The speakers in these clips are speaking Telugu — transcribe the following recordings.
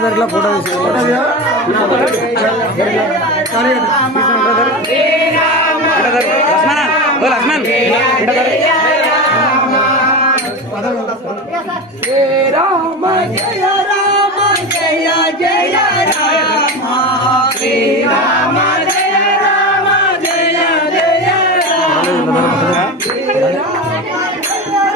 బ్రదర్లా ఫోటో లక్ష్మణ్ రామ జయ రామ జయ జయ రామ శ్రీరామ జయ రామ జయ జయ రామ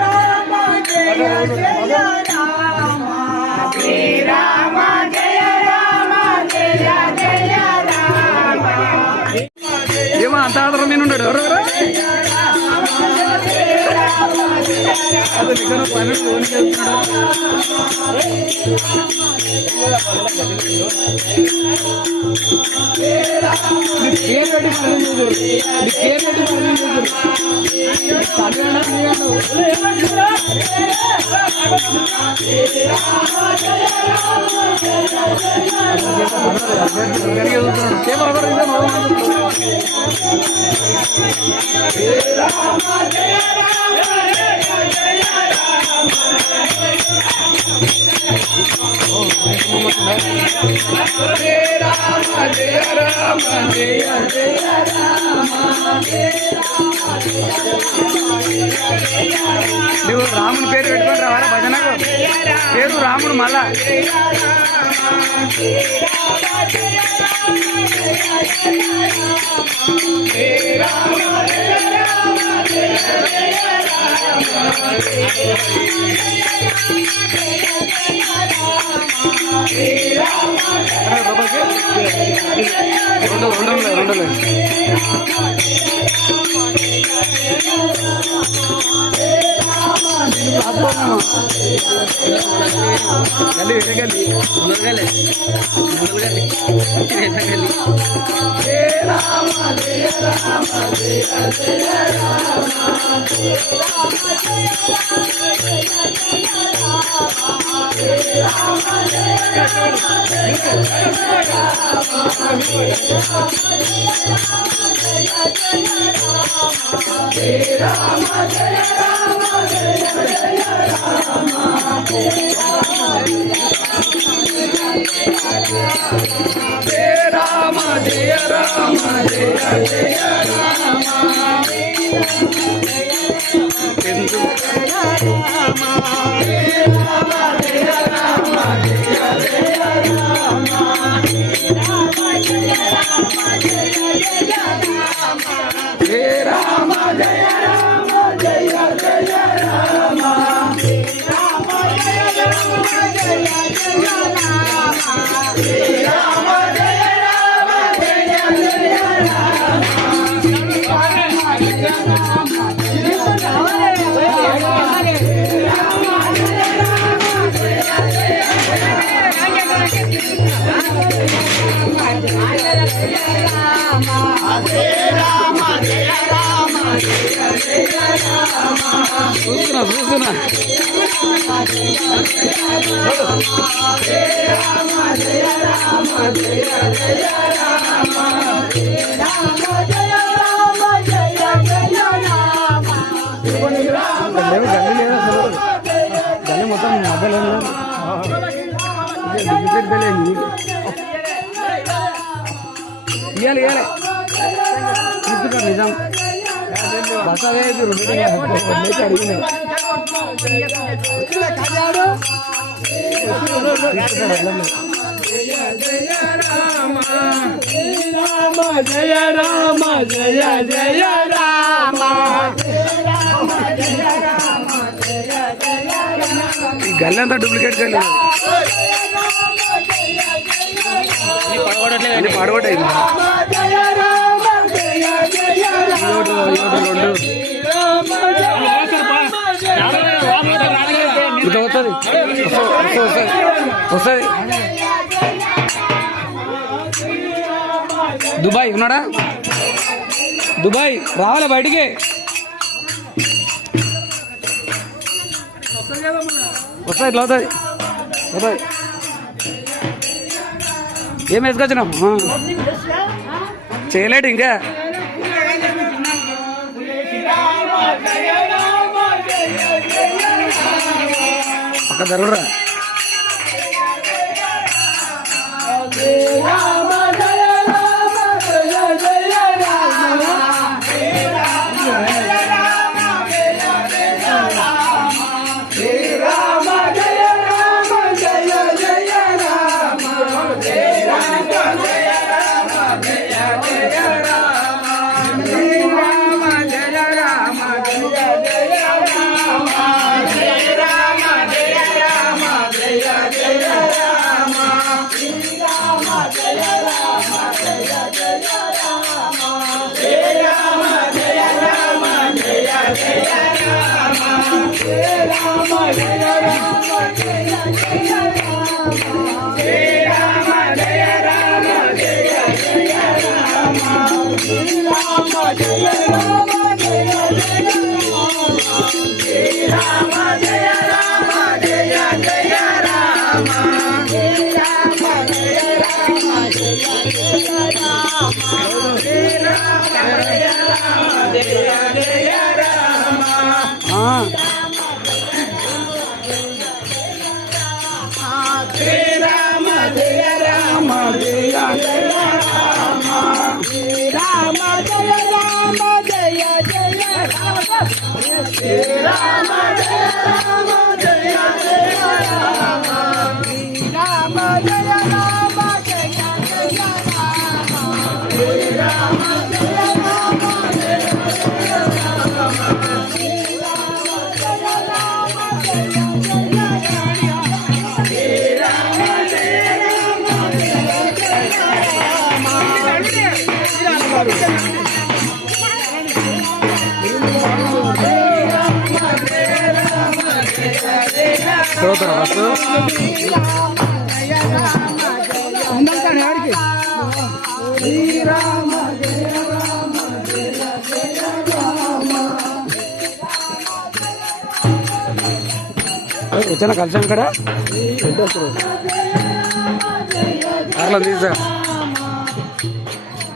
రామ జయ జయ రామ శ్రీరామ జయ రామ జయ జయ రామ ఏమో అంత ఆదరం నేను ఉన్నాడు ఎవరు అది నిజంగా పని ఫోన్ చేస్తున్నాడు నువ్వు రాముని పేరు పెట్టుకొని రావాలా భజనకు పేరు రాముడు మళ్ళా రెండు చూస్తున్నా గల్లి మొత్తం మధ్యలో ఇవ్వాలి తీసుకుంటారు నిజం బస్ అవే అడిగినాయి జయ రామ జయ జయ రామ ఈ గల్లి అంతా డూప్లికేట్ గల్లి పడగొట్టే వస్తుంది దుబాయ్ ఉన్నాడా దుబాయ్ రావాలా బయటికి వస్తుంది ఇట్లా అవుతుంది అవుతుంది ఏం వేసుకొచ్చినాం చేయలేడు ఇంకా పక్క జరుగురా వచ్చానా కలిసాం ఇక్కడ అట్లా తీసా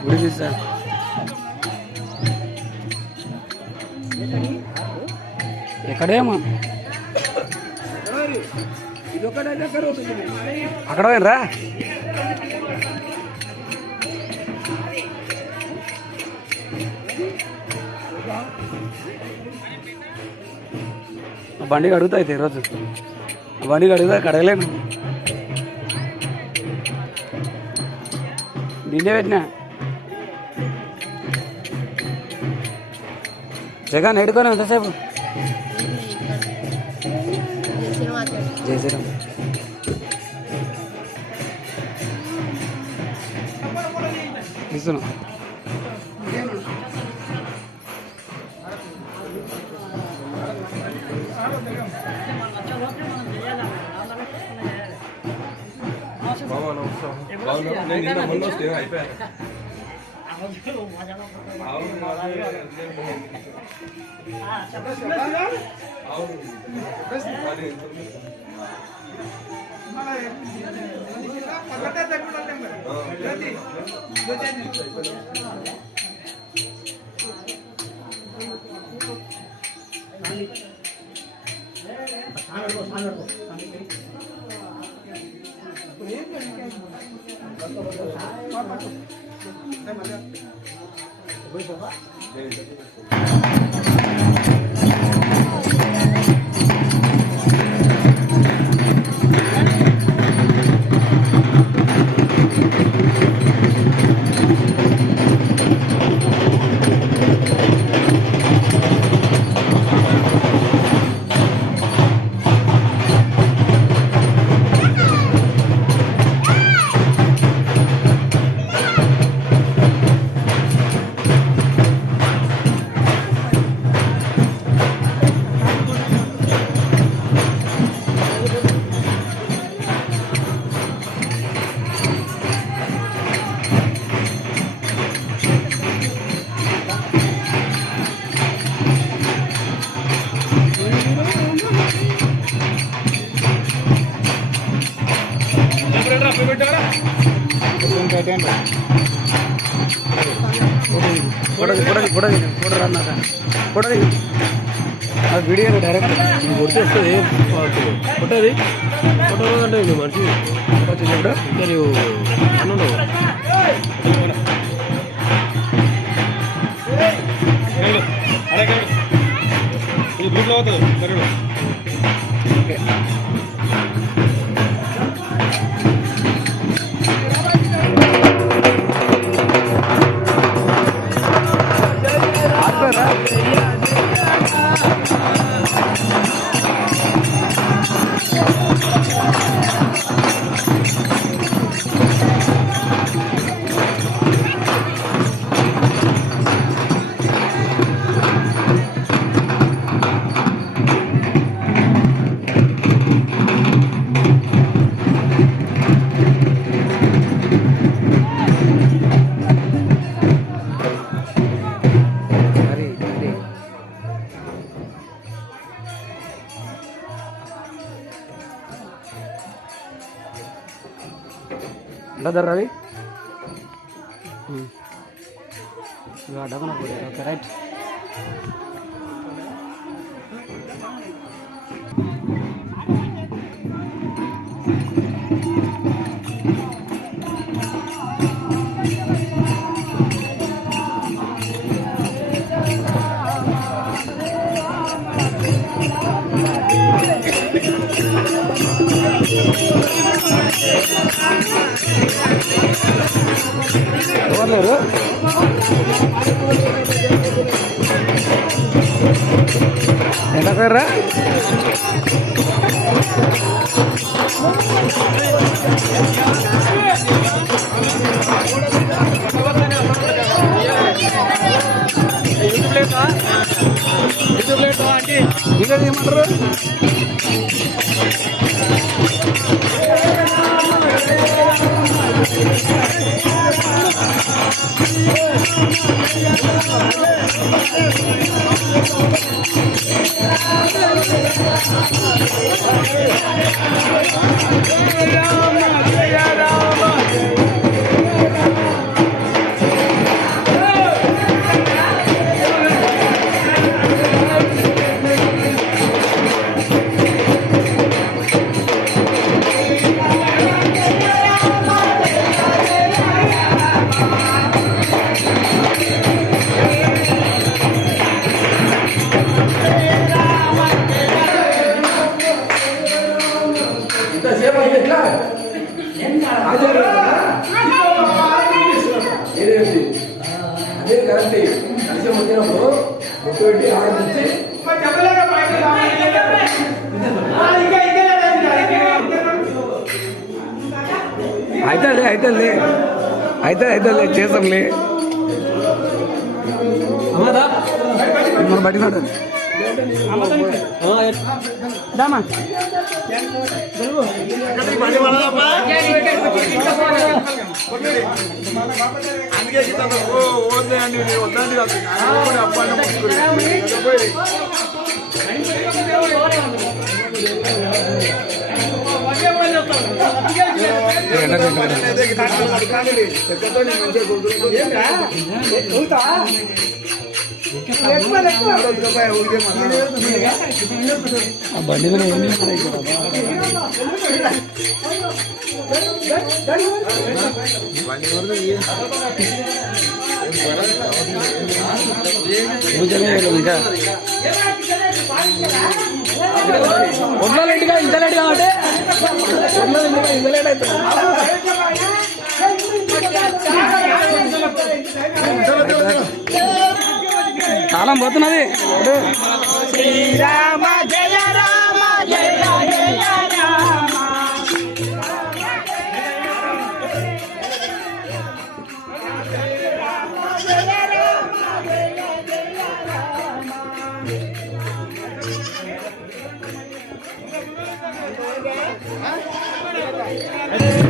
గుడి తీసా ఎక్కడేమో అక్కడ పోయినరా బండికి అడుగుతా అయితే ఈరోజు బండికి అడుగుతా కడగలేను దీన్నే పెట్టినా జగన్ ఎడుకోను ఎంతసేపు జయశ్రీరామ్ ఇస్తున్నా వీడియో డైరెక్ట్ కొడితే వస్తుంది కొట్టది కొట్ట అంటే మనిషి వచ్చినప్పుడు ఇంకా నువ్వు అన్నావు గ్రూప్లో అవుతుంది సరే okay brother Ravi okay right ఎవరు లేరు ఎంత పేర్రా వీడియో ఏమంటారు అదే కరెక్ట్ కలిసి వచ్చినప్పుడు ఒకటి ఆలోచించి అయితే చేస్తాంలే మనం పట్టినాడు దామా బండి ఇంకా వడ్లాలేట్గా ఇంత లేట్గా అంటే ఇంత లేట్ అవుతుంది కాలం పోతున్నది శ్రీరామ జయ రామ జయ జయ రామ Hey!